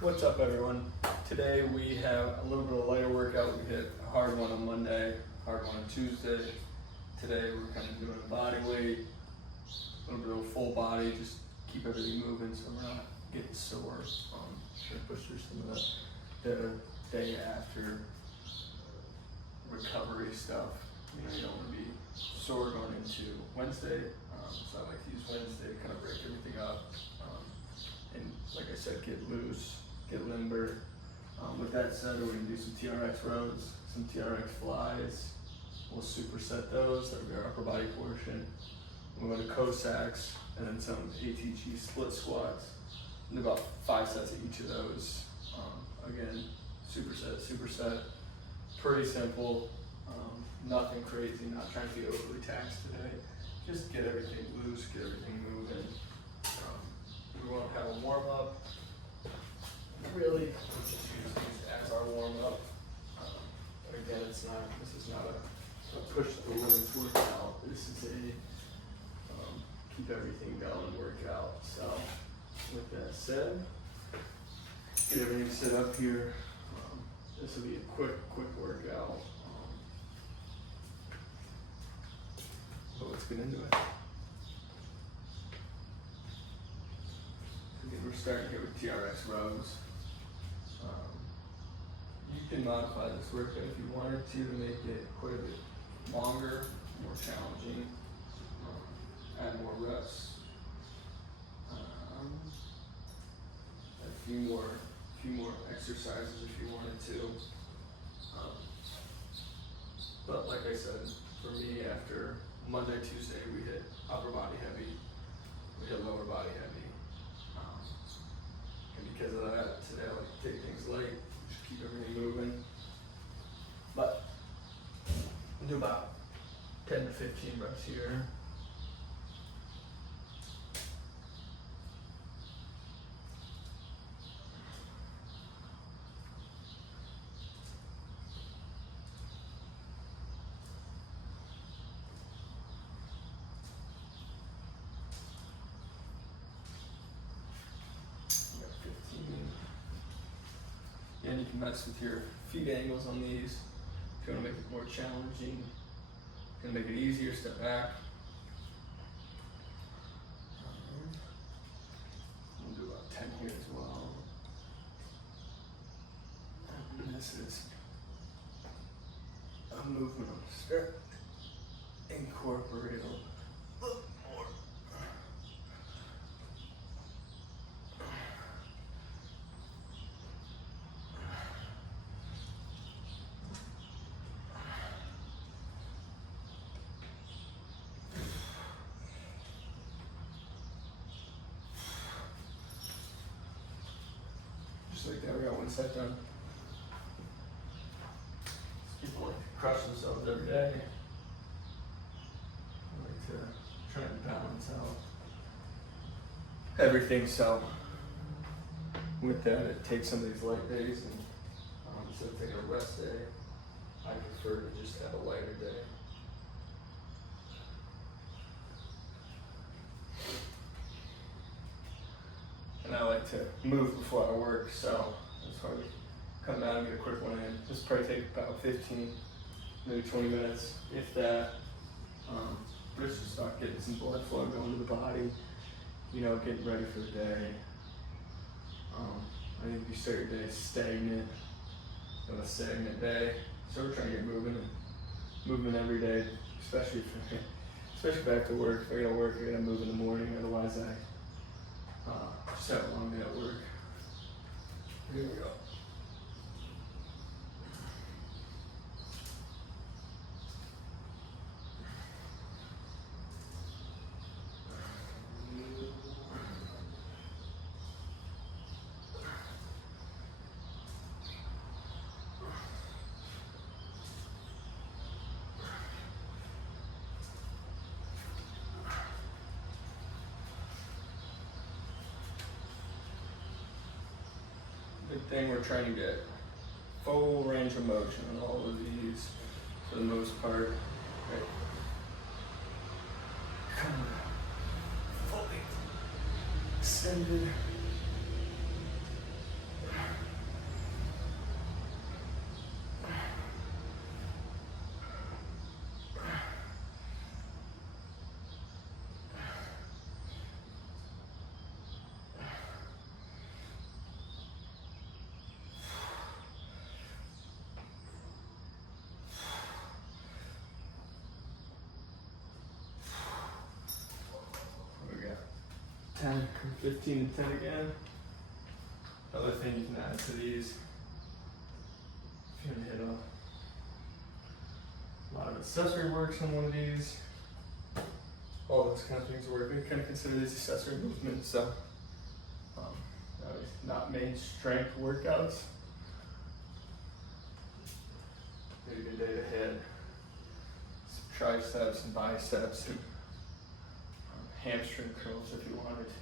What's up, everyone? Today we have a little bit of lighter workout. We hit a hard one on Monday, hard one on Tuesday. Today we're kind of doing body weight, a little bit of full body, just keep everything moving so we're not getting sore. Try to push through some of the day after recovery stuff. You don't want to be sore going into Wednesday, so I like to use Wednesday to kind of break everything up. And like I said, get loose, get limber. With that said, we're going to do some TRX rows, some TRX flies. We'll superset those, that'll be our upper body portion. We'll go to Cossacks and then some ATG split squats. And do about 5 sets of each of those. Again, superset. Pretty simple, nothing crazy, not trying to be overly taxed today. Just get everything loose, get everything moving. We won't have a warm up. Really, we'll just use these as our warm up. But again, this is not a push the limits workout. This is a keep everything going workout. So with that said, get everything set up here. This will be a quick workout. So let's get into it. We're starting here with TRX rows. You can modify this workout if you wanted to make it quite a bit longer, more challenging, add more reps, a few more exercises if you wanted to. But like I said, for me, after Monday, Tuesday, we hit upper body heavy, we hit lower body heavy. And because of that, today I like to take things light, just keep everything moving. But we'll do about 10 to 15 reps here. And you can mess with your feet angles on these. If you want to make it more challenging, you can make it easier, step back. We'll do about 10 here as well. And this is a movement I'll start incorporate a little more. Just like that, we got one set done. People like to crush themselves every day. I like to try and balance out everything. So with that, it takes some of these light days, and instead of taking a rest day, I prefer to just have a lighter day. And I like to move before I work, so that's why we come down and get a quick one in. This probably take about 15, maybe 20 minutes, if that. But it's just about getting some blood flow going to the body, getting ready for the day. I think if you start your day stagnant, you have a stagnant day. So we're trying to get moving every day, especially if I have to work. If I gotta work, I gotta move in the morning, otherwise I just have a long day at work. Here we go. Big thing, we're trying to get full range of motion on all of these for the most part. Right. Kind of fully extended. 15 to 10 again. Another thing you can add to these, if you want to hit a lot of accessory works on one of these, all those kind of things work. We kind of consider these accessory movements, so not main strength workouts. Maybe a good day to hit some triceps and biceps and hamstring curls if you wanted to.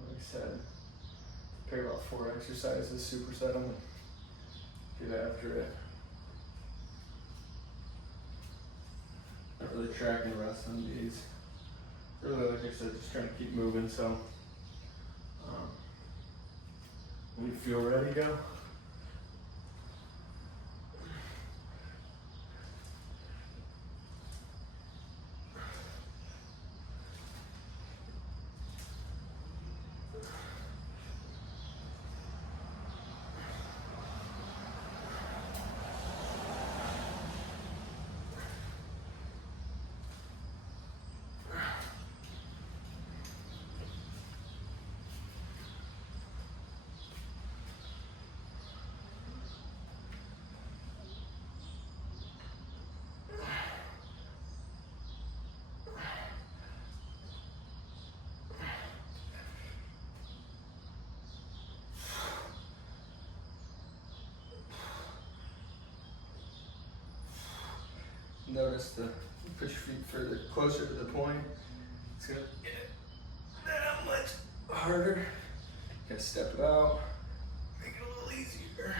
Like I said, pick about 4 exercises, superset them, and get after it. Not really tracking the rest on these. Really, like I said, just trying to keep moving. So when you feel ready, go. Notice the push your feet further closer to the point. It's gonna get that much harder. Gotta step it out, make it a little easier.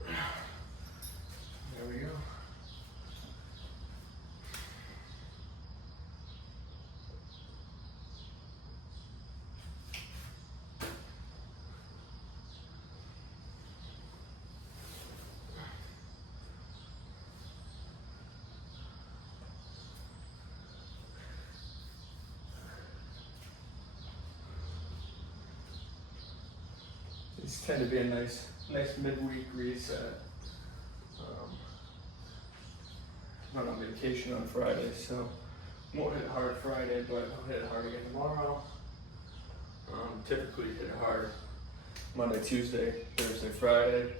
There we go. These tend to be a nice midweek reset. I'm on vacation on Friday, so won't hit hard Friday, but I'll hit it hard again tomorrow. Typically hit it hard Monday, Tuesday, Thursday, Friday.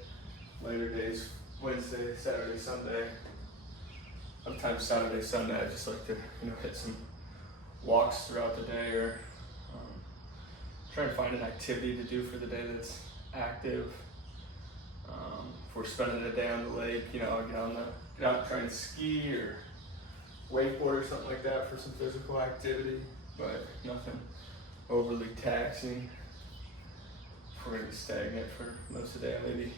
Later days, Wednesday, Saturday, Sunday. Sometimes Saturday, Sunday, I just like to hit some walks throughout the day, or try and find an activity to do for the day that's active. If we're spending a day on the lake, I'll get out and try and ski or wakeboard or something like that for some physical activity, but nothing overly taxing. If we're gonna be stagnant for most of the day, I'll maybe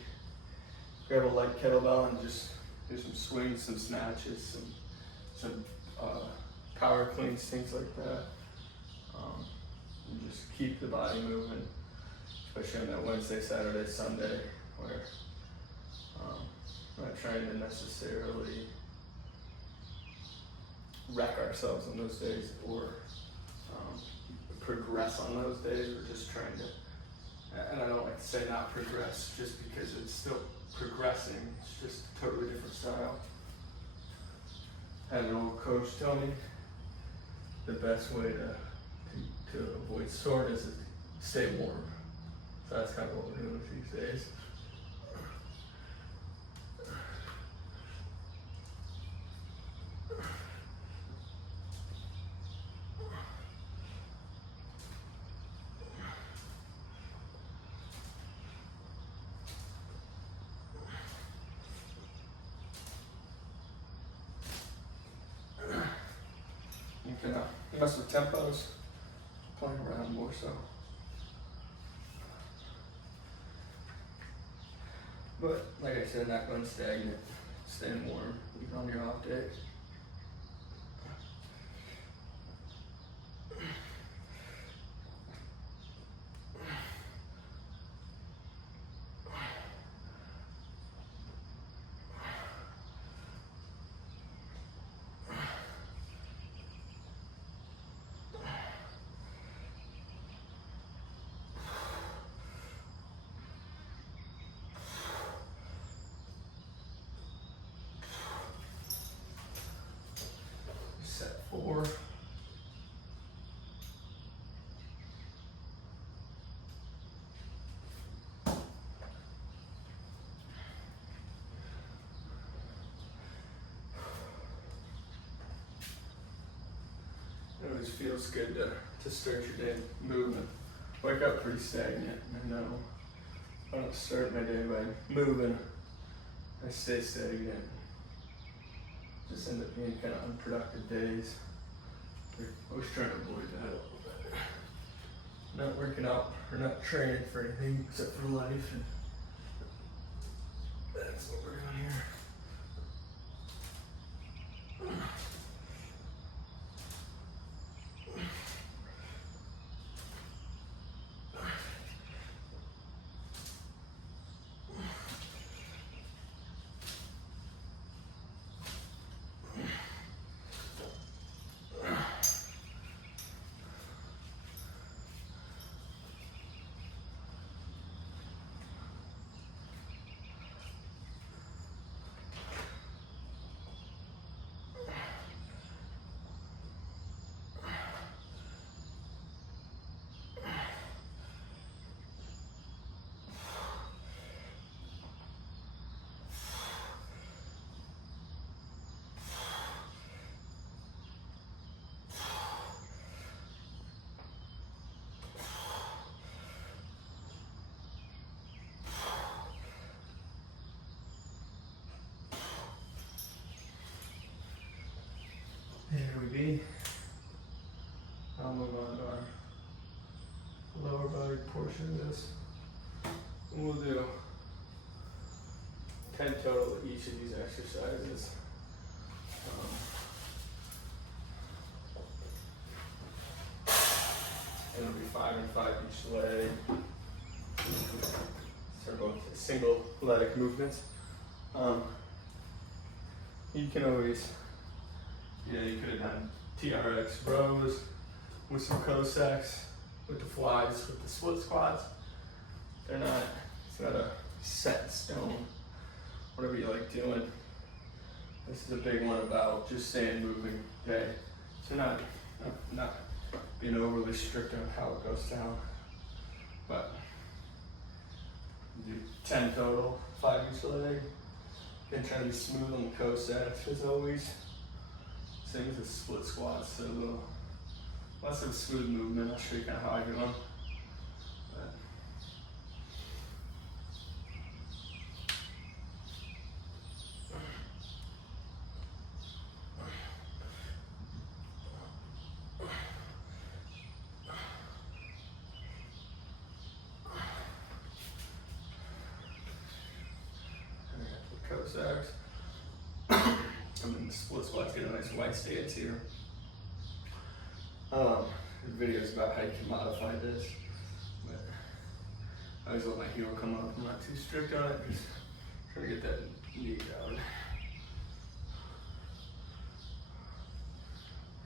grab a light kettlebell and just do some swings, some snatches, some power cleans, things like that. And just keep the body moving, especially on that Wednesday, Saturday, Sunday, where we're not trying to necessarily wreck ourselves on those days or progress on those days. We're just trying to, and I don't like to say not progress just because it's still progressing, it's just a totally different style. I had an old coach tell me the best way to avoid soreness is to stay warm. So that's kind of what we're doing these days. You can mess with tempos, playing around more so. But like I said, not going stagnant, staying warm, even on your off day. always feels good to start your day moving. Wake up pretty stagnant. I know. I don't start my day by moving. I stay stagnant. Just end up being kind of unproductive days. I always trying to avoid that a little bit. Not working out or not training for anything except for life. And that's what we're doing here. Here we be. I'll move on to our lower body portion of this. And we'll do 10 total of each of these exercises. It'll be 5 and 5 each leg. So we're both single leg movements. You can always, you could have done TRX rows with some Cossacks, with the flies, with the split squats. They're not, it's not a set in stone, whatever you like doing. This is a big one about just staying moving day. So not being overly strict on how it goes down, but do 10 total, 5 each leg. Then try to be smooth on the Cossacks as always. Same as the split squats, so a little less of a smooth movement. I'll show you kind of how I do them. Cossacks. And then the split squats get a nice wide stance here. The video is about how you can modify this, but I always let my heel come up. I'm not too strict on it, just trying to get that knee down.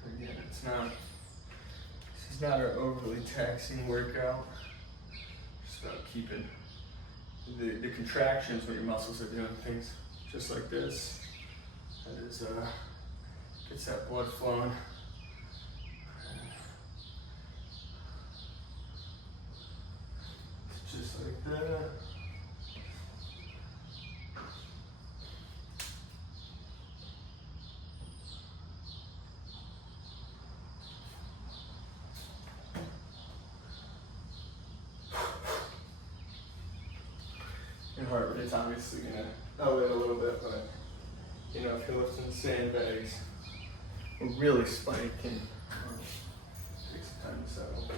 Again, this is not an overly taxing workout. Just about keeping the contractions when your muscles are doing things just like this. That is, gets that blood flowing. Just like that. Your heart rate's obviously gonna elevate a little bit, but if you're lifting sandbags, will really spike and take some time to settle.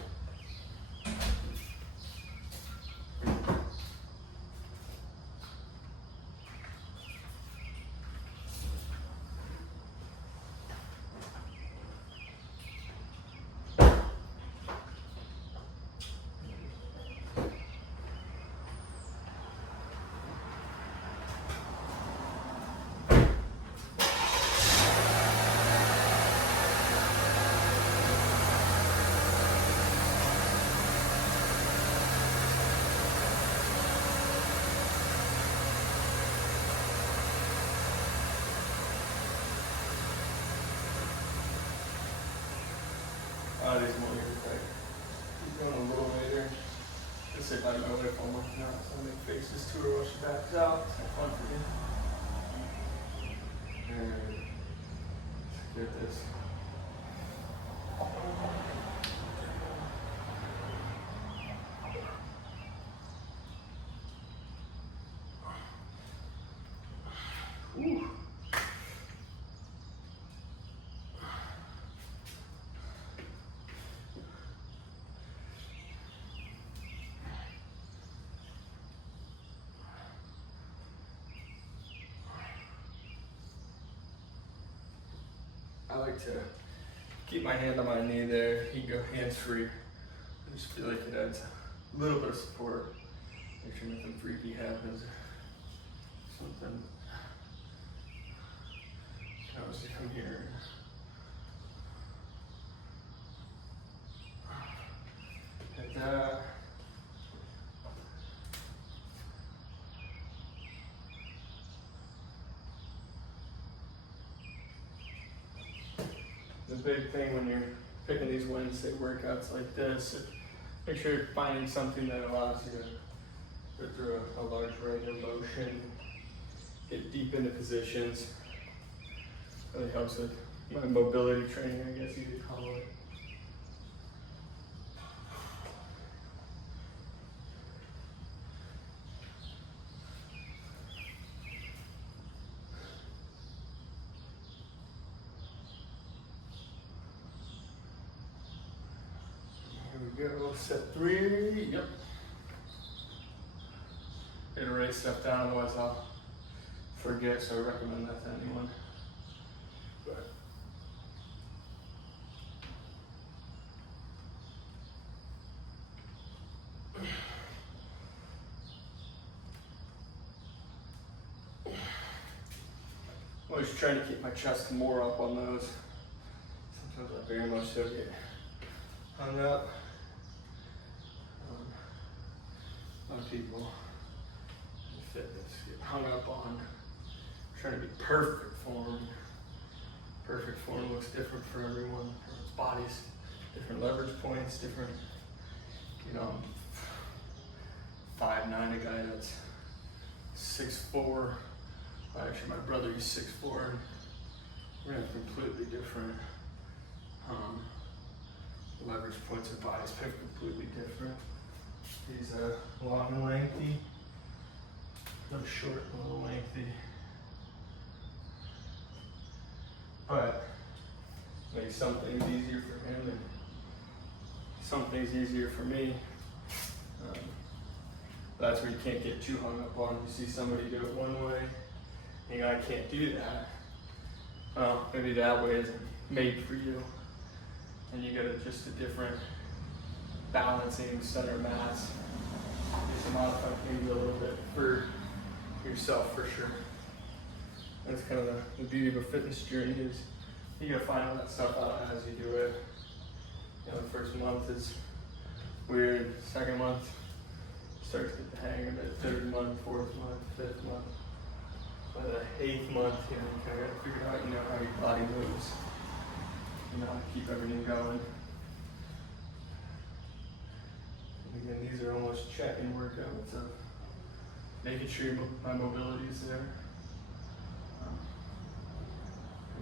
These more here, keep going a little later. Just if I know if I'm working out, so I make faces too or rush your backs out. It's not fun for you. And get this. I like to keep my hand on my knee there. You can go hands free. I just feel like it adds a little bit of support. Make sure nothing freaky happens. Something. I was to come here. Hit that. The big thing when you're picking these Wednesday workouts like this, make sure you're finding something that allows you to go through a large range of motion, get deep into positions. Really helps with my mobility training, I guess you could call it. Here we go, set 3, yep. Gotta write stuff down, otherwise I'll forget, so I recommend that to anyone. But I'm always trying to keep my chest more up on those. Sometimes I very much so get hung up. A lot of people in fitness get hung up on trying to be perfect form. Perfect form looks different for everyone. Everyone's bodies, different leverage points, different, you know, 5'9", a guy that's 6'4". Well, actually, my brother is 6'4". We're gonna have completely different leverage points of bodies, pick completely different. He's long and lengthy, I'm short and a little lengthy. But maybe some things easier for him and some things easier for me. That's where you can't get too hung up on. You see somebody do it one way, and you go, I can't do that. Well, maybe that way isn't made for you. And you get just a different balancing center mass. You can modify things a little bit for yourself, for sure. That's kind of the beauty of a fitness journey, is you gotta find all that stuff out as you do it. You know, the first month is weird, second month starts to get the hang of it, third month, fourth month, fifth month. By the 8th month, you know, you kind of gotta figure out, you know, how your body moves, you know, how to keep everything going. And again, these are almost check-in workouts of making sure my mobility is there.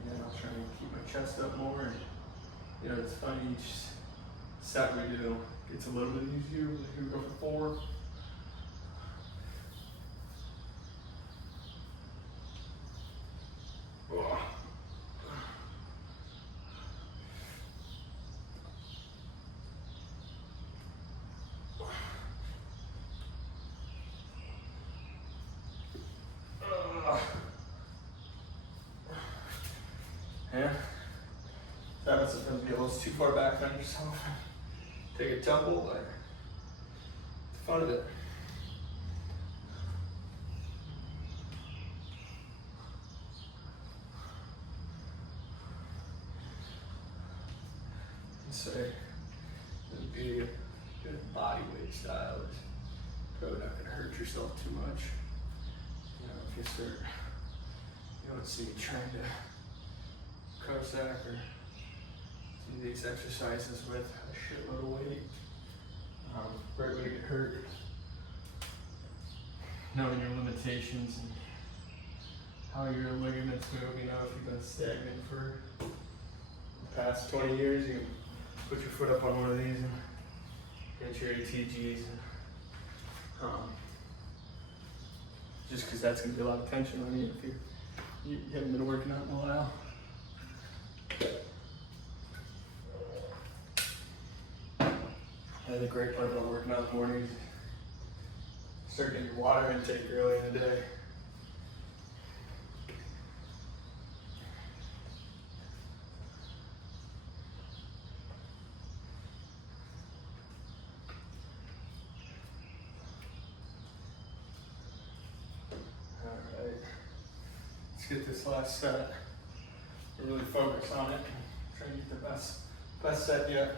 Again, I'll try and keep my chest up more. And, you know, it's funny, each set we do gets a little bit easier. Here we go for 4. Yeah, that sometimes be a little too far back on yourself. Take a tumble, but it's fun of it. Say the beauty of good bodyweight style is probably not gonna hurt yourself too much. You know, if you start, you don't see me trying to Cossack or do these exercises with a shitload of weight. Right way to get hurt. Knowing your limitations and how your ligaments move. You know, if you've been stagnant for the past 20 years, you put your foot up on one of these and get your ATGs. And, just because that's going to be a lot of tension on you if you haven't been working out in a while. And the great part about working out in the morning is start getting your water intake early in the day. get this last set. Really focus on it. Try to get the best set yet.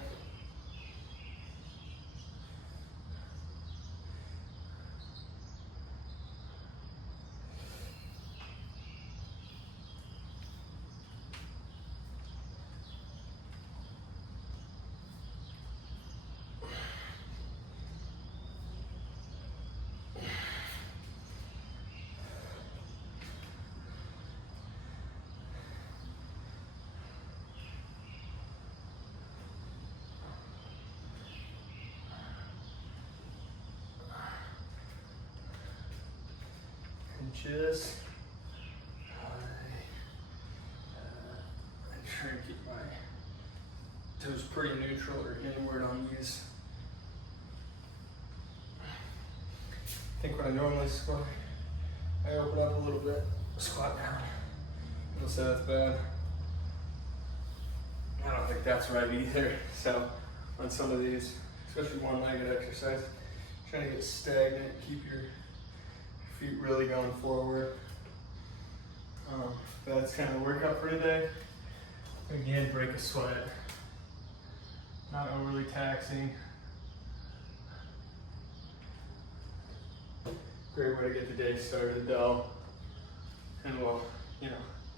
Just I try to keep my toes pretty neutral or inward on these. I think when I normally squat, I open up a little bit, squat down. You'll say that's bad. I don't think that's right either. So on some of these, especially one-legged exercise, trying to get stagnant, keep your feet really going forward. That's kind of the workout for today. Again, break a sweat. Not overly taxing. Great way to get the day started though. And we'll,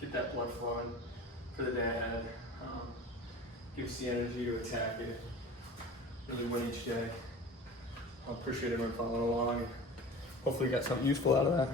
get that blood flowing for the day ahead. Gives the energy to attack it. Really win each day. I appreciate everyone following along. Hopefully you got something useful out of that.